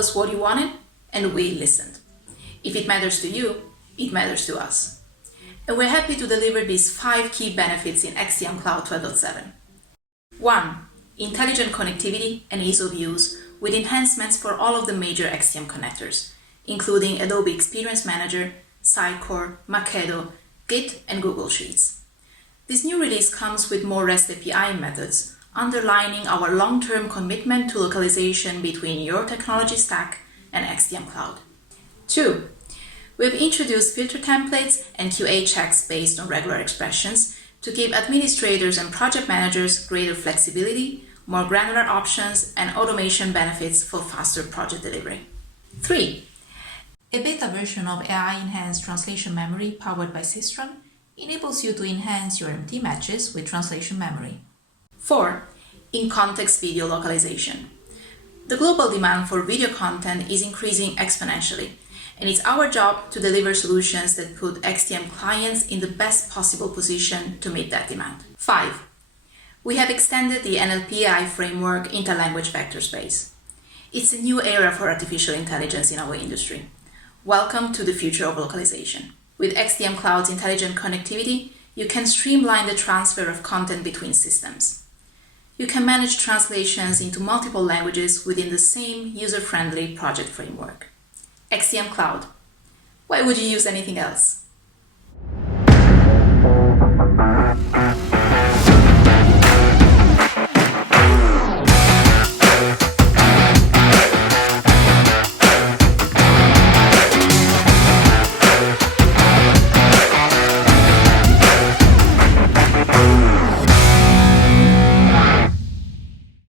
us what you wanted, and we listened. If it matters to you, it matters to us. And we're happy to deliver these 5 key benefits in XTM Cloud 12.7. 1. Intelligent connectivity and ease of use with enhancements for all of the major XTM connectors, including Adobe Experience Manager, Sitecore, Marketo, Git, and Google Sheets. This new release comes with more REST API methods, underlining our long-term commitment to localization between your technology stack and XTM Cloud. 2. We've introduced filter templates and QA checks based on regular expressions to give administrators and project managers greater flexibility, more granular options, and automation benefits for faster project delivery. 3. A beta version of AI-enhanced translation memory powered by SYSTRAN enables you to enhance your empty matches with translation memory. 4. In-context video localization. The global demand for video content is increasing exponentially, and it's our job to deliver solutions that put XTM clients in the best possible position to meet that demand. 5. We have extended the NLP AI framework into language vector space. It's a new era for artificial intelligence in our industry. Welcome to the future of localization. With XTM Cloud's intelligent connectivity, you can streamline the transfer of content between systems. You can manage translations into multiple languages within the same user-friendly project framework. XTM Cloud. Why would you use anything else?